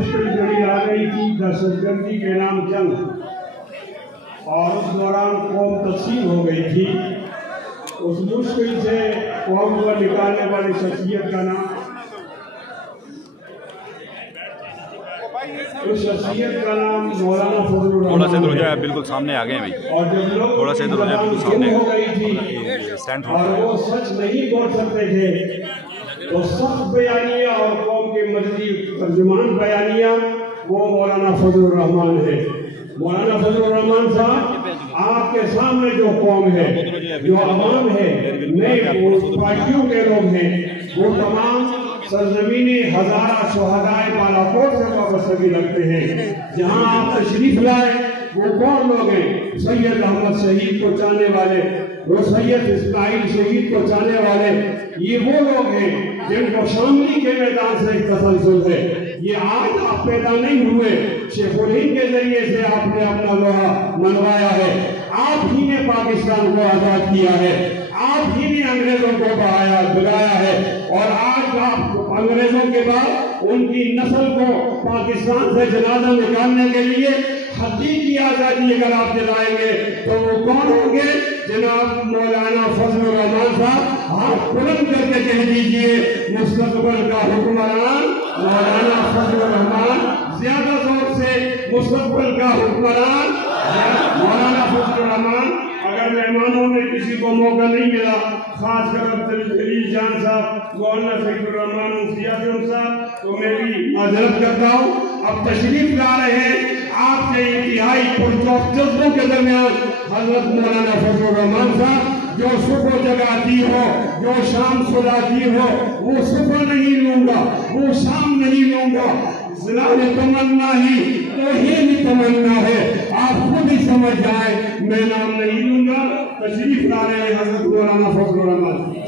مشکل گھڑی آ گئی تھی دہشت گردی کے نام جنگ، اور اس دوران قوم تقسیم ہو گئی تھی. اس مشکل سے قوم کو نکالنے والی شخصیت کا نام، اس شخصیت کا نام مولانا فضل الرحمان. تھوڑا سا ادھر ہو جائے، بالکل سامنے آ گئے ہیں بھائی. اور جب لوگ تھوڑا سا ادھر ہو جائے، بالکل سامنے ہو گئی تھی اور وہ سچ نہیں بول سکتے تھے، تو سخت بیانیہ اور قوم کے مددی ترجمان بیانیہ وہ مولانا فضل الرحمان ہے. مولانا فضل الرحمان صاحب آپ کے سامنے جو قوم ہے، جو عوام ہے، نئے پارٹیوں کے لوگ ہیں، وہ تمام سرزمین ہزارہ شہدائے بالاکوٹ سے وابستگی رکھتے ہیں. جہاں آپ تشریف لائے وہ کون لوگ ہیں؟ سید احمد شہید کو چاہنے والے، وہ سید اسماعیل شہید کو چاہنے والے، یہ وہ لوگ ہیں جن کو شاملی کے میدان سے ایک تسلسل ہے. یہ آج آپ پیدا نہیں ہوئے، شیخ الہند کے ذریعے سے آپ نے اپنا لوہا منوایا ہے. آپ ہی نے پاکستان کو آزاد کیا ہے، آپ ہی نے انگریزوں کو بھگایا ہے، اور آج آپ انگریزوں کے بعد ان کی نسل کو پاکستان سے جنازہ نکالنے کے لیے حقیقی آزادی اگر آپ دلائیں گے تو وہ کون ہوں گے؟ جناب مولانا فضل الرحمان صاحب، آپ بلند کر کے کہہ دیجئے مستقبل کا حکمران مولانا فضل الرحمان. زیادہ زور سے مستقبل کا حکمران مولانا فضل الرحمان. اگر مہمانوں میں کسی کو موقع نہیں ملا، خاص کر عبدالجلیل جان صاحب، مولانا فضل الرحمان مفتی اعظم صاحب، تو میں بھی معذرت کرتا ہوں. اب تشریف لا رہے ہیں آپ کے انتہائی پرجوش جذبوں کے درمیان حضرت مولانا فضل الرحمان صاحب، جو صبح جگاتی ہو، جو شام سلاتی ہو، وہ صبح نہیں لوں گا، وہ شام نہیں لوں گا. ذلال تمنا ہی توہین تمنا ہے، آپ خود ہی سمجھ جائیں، میں نام نہیں لوں گا. تشریف لا رہے ہیں حضرت مولانا فضل الرحمان.